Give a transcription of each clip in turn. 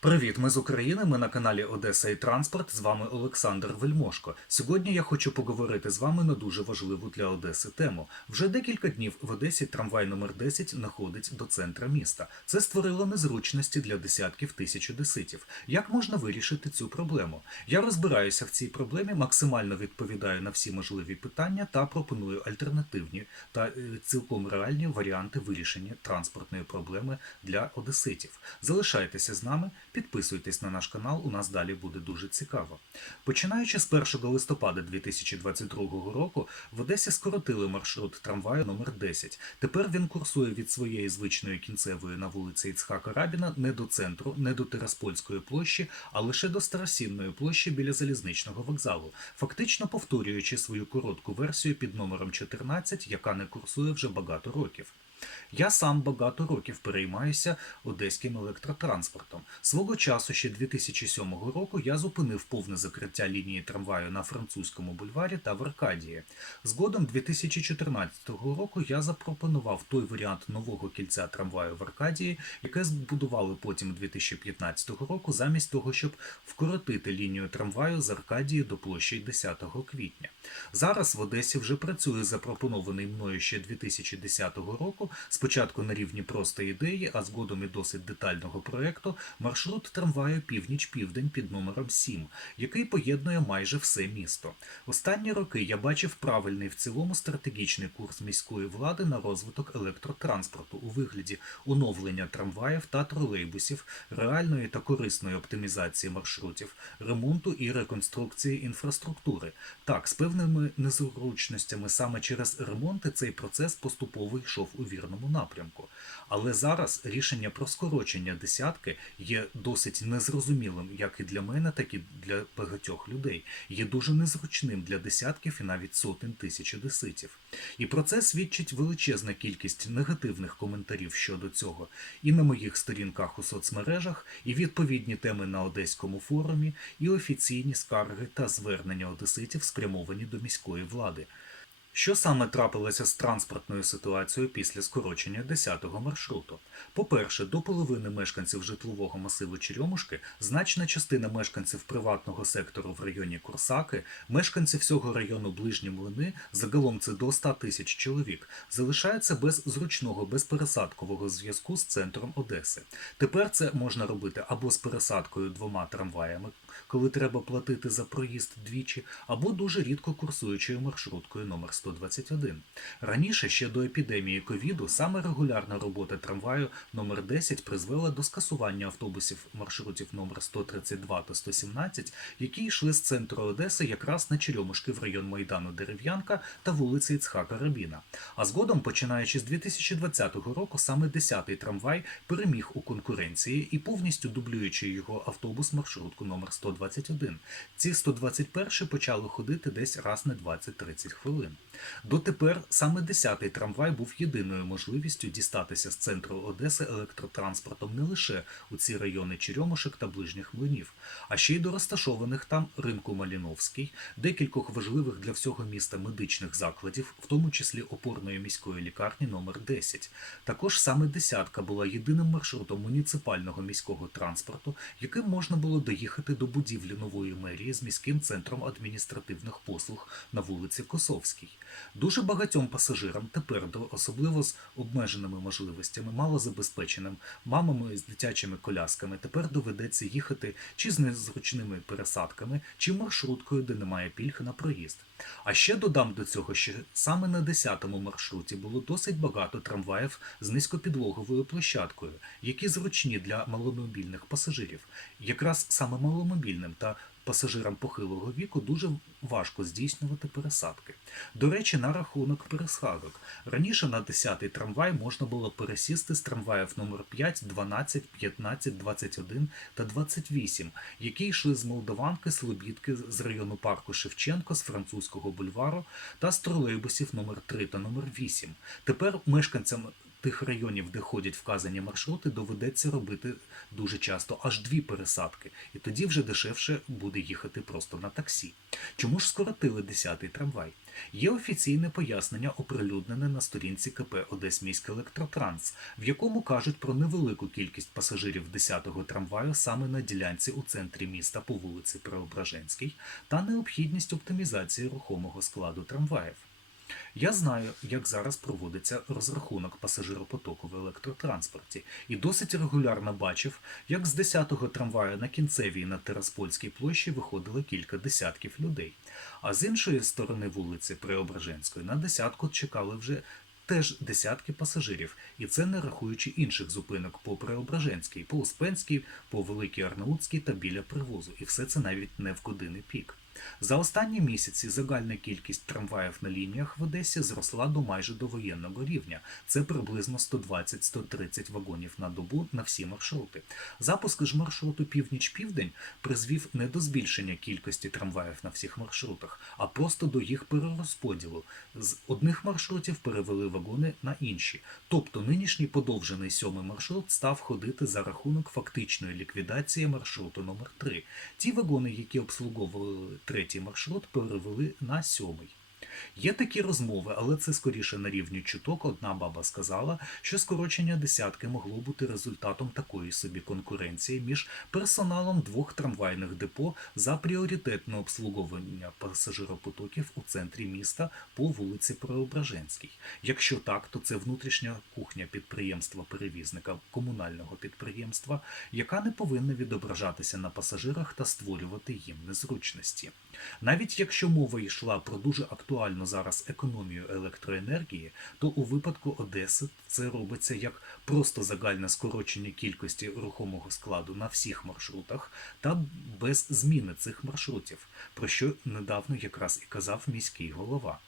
Привіт, ми з України. Ми на каналі Одеса і Транспорт. З вами Олександр Вельмошко. Сьогодні я хочу поговорити з вами на дуже важливу для Одеси тему. Вже декілька днів в Одесі трамвай номер 10 находить до центра міста. Це створило незручності для десятків тисяч одеситів. Як можна вирішити цю проблему? Я розбираюся в цій проблемі, максимально відповідаю на всі можливі питання та пропоную альтернативні та е, цілком реальні варіанти вирішення транспортної проблеми для одеситів. Залишайтеся з нами. Підписуйтесь на наш канал, у нас далі буде дуже цікаво. Починаючи з 1 листопада 2022 року, в Одесі скоротили маршрут трамваю номер 10. Тепер він курсує від своєї звичної кінцевої на вулиці Іцхака Рабіна не до центру, не до Тираспольської площі, а лише до Старосінної площі біля залізничного вокзалу, фактично повторюючи свою коротку версію під номером 14, яка не курсує вже багато років. Я сам багато років переймаюся одеським електротранспортом. Свого часу, ще 2007 року, я зупинив повне закриття лінії трамваю на французькому бульварі та в Аркадії. Згодом 2014 року я запропонував той варіант нового кільця трамваю в Аркадії, яке збудували потім 2015 року, замість того, щоб вкоротити лінію трамваю з Аркадії до площі 10 квітня. Зараз в Одесі вже працює запропонований мною ще 2010 року, спочатку на рівні просто ідеї, а згодом і досить детального проекту, маршрут трамваю північ-південь під номером 7, який поєднує майже все місто. Останні роки я бачив правильний в цілому стратегічний курс міської влади на розвиток електротранспорту у вигляді оновлення трамваїв та тролейбусів, реальної та корисної оптимізації маршрутів, ремонту і реконструкції інфраструктури. Так, з певними незручностями саме через ремонти цей процес поступово йшов у вірному напрямку. Але зараз рішення про скорочення десятки є досить незрозумілим як і для мене, так і для багатьох людей. Є дуже незручним для десятків і навіть сотень тисяч одеситів. І про це свідчить величезна кількість негативних коментарів щодо цього і на моїх сторінках у соцмережах, і відповідні теми на Одеському форумі, і офіційні скарги та звернення одеситів спрямовані до міської влади. Що саме трапилося з транспортною ситуацією після скорочення 10-го маршруту? По-перше, до половини мешканців житлового масиву Черемушки, значна частина мешканців приватного сектору в районі Курсаки, мешканці всього району Ближні Млини, загалом це до 100 тисяч чоловік, залишаються без зручного безпересадкового зв'язку з центром Одеси. Тепер це можна робити або з пересадкою двома трамваями, коли треба платити за проїзд двічі, або дуже рідко курсуючою маршруткою номер 121. Раніше, ще до епідемії ковіду, саме регулярна робота трамваю номер 10 призвела до скасування автобусів маршрутів номер 132 та 117, які йшли з центру Одеси якраз на Черемушки в район Майдану Дерев'янка та вулиці Іцхака Рабіна. А згодом, починаючи з 2020 року, саме 10-й трамвай переміг у конкуренції і повністю дублюючи його автобус маршрутку номер 121. Ці 121 почали ходити десь раз на 20-30 хвилин. Дотепер саме 10-й трамвай був єдиною можливістю дістатися з центру Одеси електротранспортом не лише у ці райони Черемушек та ближніх млинів, а ще й до розташованих там ринку Маліновський, декількох важливих для всього міста медичних закладів, в тому числі опорної міської лікарні номер 10. Також саме десятка була єдиним маршрутом муніципального міського транспорту, яким можна було доїхати до будівлі нової мерії з міським центром адміністративних послуг на вулиці Косовській. Дуже багатьом пасажирам тепер, особливо з обмеженими можливостями, малозабезпеченим мамами з дитячими колясками, тепер доведеться їхати чи з незручними пересадками, чи маршруткою, де немає пільг на проїзд. А ще додам до цього, що саме на 10-му маршруті було досить багато трамваїв з низькопідлоговою площадкою, які зручні для маломобільних пасажирів. Якраз саме маломобільним та пасажирам похилого віку дуже важко здійснювати пересадки. До речі, на рахунок пересадок. Раніше на 10-й трамвай можна було пересісти з трамваїв номер 5, 12, 15, 21 та 28, які йшли з Молдаванки, Слобідки, з району парку Шевченко, з французького бульвару та з тролейбусів номер 3 та номер 8. Тепер мешканцям тих районів, де ходять вказані маршрути, доведеться робити дуже часто аж дві пересадки, і тоді вже дешевше буде їхати просто на таксі. Чому ж скоротили 10-й трамвай? Є офіційне пояснення, оприлюднене на сторінці КП Одесміський електротранс, в якому кажуть про невелику кількість пасажирів 10-го трамваю саме на ділянці у центрі міста по вулиці Преображенській та необхідність оптимізації рухомого складу трамваїв. Я знаю, як зараз проводиться розрахунок пасажиропотоку в електротранспорті, і досить регулярно бачив, як з 10-го трамваю на кінцевій на Тераспольській площі виходило кілька десятків людей. А з іншої сторони вулиці Преображенської на десятку чекали вже теж десятки пасажирів, і це не рахуючи інших зупинок по Преображенській, по Успенській, по Великій Арнаутській та біля привозу, і все це навіть не в години пік. За останні місяці загальна кількість трамваїв на лініях в Одесі зросла до майже довоєнного рівня. Це приблизно 120-130 вагонів на добу на всі маршрути. Запуск ж маршруту північ-південь призвів не до збільшення кількості трамваїв на всіх маршрутах, а просто до їх перерозподілу. З одних маршрутів перевели вагони на інші. Тобто нинішній подовжений сьомий маршрут став ходити за рахунок фактичної ліквідації маршруту номер 3 Ті вагони, які обслуговували третій маршрут, перевели на сьомий. Є такі розмови, але це скоріше на рівні чуток. Одна баба сказала, що скорочення десятки могло бути результатом такої собі конкуренції між персоналом двох трамвайних депо за пріоритетне обслуговування пасажиропотоків у центрі міста по вулиці Преображенській. Якщо так, то це внутрішня кухня підприємства-перевізника комунального підприємства, яка не повинна відображатися на пасажирах та створювати їм незручності. Навіть якщо мова йшла про дуже актуальну зараз економію електроенергії, то у випадку Одеси це робиться як просто загальне скорочення кількості рухомого складу на всіх маршрутах та без зміни цих маршрутів, про що недавно якраз і казав міський голова.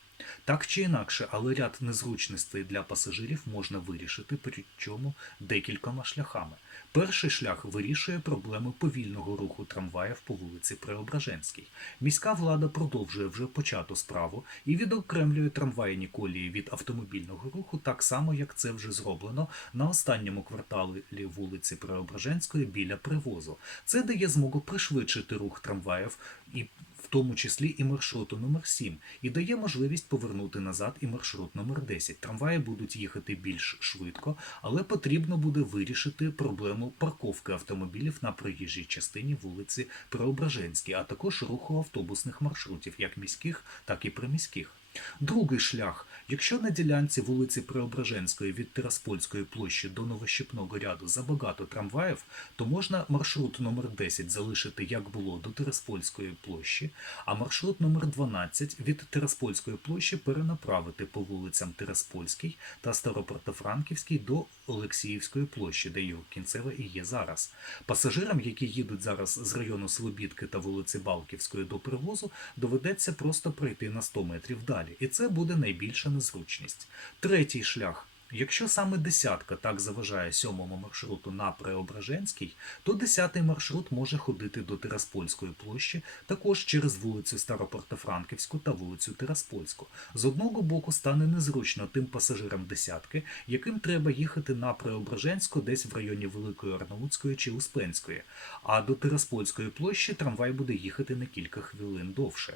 Так чи інакше, але ряд незручностей для пасажирів можна вирішити, причому декількома шляхами. Перший шлях вирішує проблему повільного руху трамваїв по вулиці Преображенській. Міська влада продовжує вже почату справу і відокремлює трамвайні колії від автомобільного руху, так само як це вже зроблено на останньому кварталі вулиці Преображенської біля привозу. Це дає змогу пришвидшити рух трамваїв і в тому числі і маршруту номер 7 і дає можливість повернути назад і маршрут номер 10 Трамваї будуть їхати більш швидко, але потрібно буде вирішити проблему парковки автомобілів на проїжджій частині вулиці Преображенській, а також руху автобусних маршрутів, як міських, так і приміських. Другий шлях. Якщо на ділянці вулиці Преображенської від Тираспольської площі до Новощепного ряду забагато трамваїв, то можна маршрут номер 10 залишити як було до Тираспольської площі, а маршрут номер 12 від Тираспольської площі перенаправити по вулицям Тираспольській та Старопортофранківській до Олексіївської площі, де його кінцеве і є зараз. Пасажирам, які їдуть зараз з району Слобідки та вулиці Балківської до привозу, доведеться просто пройти на 100 метрів далі, і це буде найбільша незручність. Третій шлях. Якщо саме десятка так заважає сьомому маршруту на Преображенський, то десятий маршрут може ходити до Тираспольської площі, також через вулицю Старопортофранківську та вулицю Тираспольську. З одного боку стане незручно тим пасажирам десятки, яким треба їхати на Преображенську десь в районі Великої Арнаутської чи Успенської, а до Тираспольської площі трамвай буде їхати на кілька хвилин довше.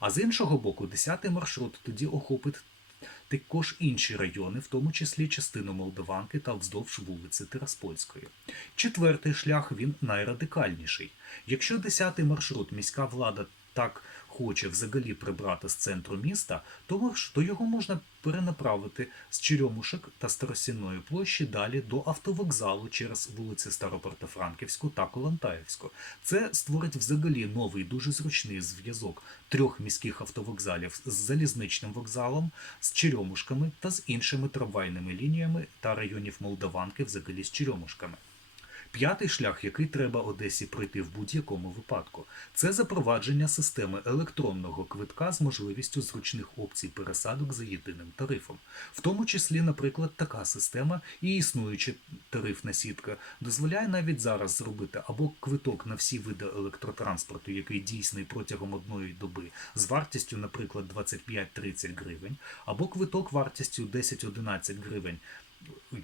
А з іншого боку, десятий маршрут тоді охопить також інші райони, в тому числі частину Молдаванки та вздовж вулиці Тираспольської. Четвертий шлях він найрадикальніший. Якщо 10-й маршрут міська влада так хоче взагалі прибрати з центру міста, то, то його можна перенаправити з Черемушек та Старосінної площі далі до автовокзалу через вулиці Старопортофранківську та Колантаївську. Це створить взагалі новий дуже зручний зв'язок трьох міських автовокзалів з залізничним вокзалом, з Черемушками та з іншими трамвайними лініями та районів Молдаванки взагалі з Черемушками. П'ятий шлях, який треба Одесі пройти в будь-якому випадку, це запровадження системи електронного квитка з можливістю зручних опцій пересадок за єдиним тарифом. В тому числі, наприклад, така система і існуюча тарифна сітка дозволяє навіть зараз зробити або квиток на всі види електротранспорту, який дійсний протягом одної доби, з вартістю, наприклад, 25-30 гривень, або квиток вартістю 10-11 гривень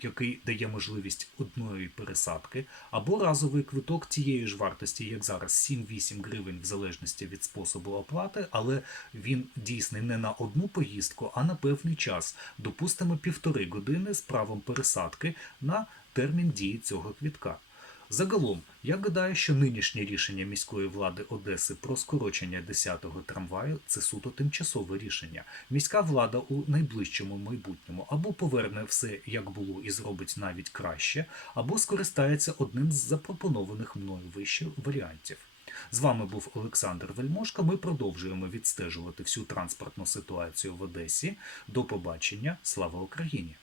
який дає можливість одної пересадки, або разовий квиток тієї ж вартості, як зараз 7-8 гривень, в залежності від способу оплати, але він дійсний не на одну поїздку, а на певний час, допустимо, півтори години з правом пересадки на термін дії цього квітка. Загалом, я гадаю, що нинішнє рішення міської влади Одеси про скорочення 10-го трамваю це суто тимчасове рішення. Міська влада у найближчому майбутньому або поверне все як було і зробить навіть краще, або скористається одним з запропонованих мною вище варіантів. З вами був Олександр Вельмошко. Ми продовжуємо відстежувати всю транспортну ситуацію в Одесі. До побачення. Слава Україні!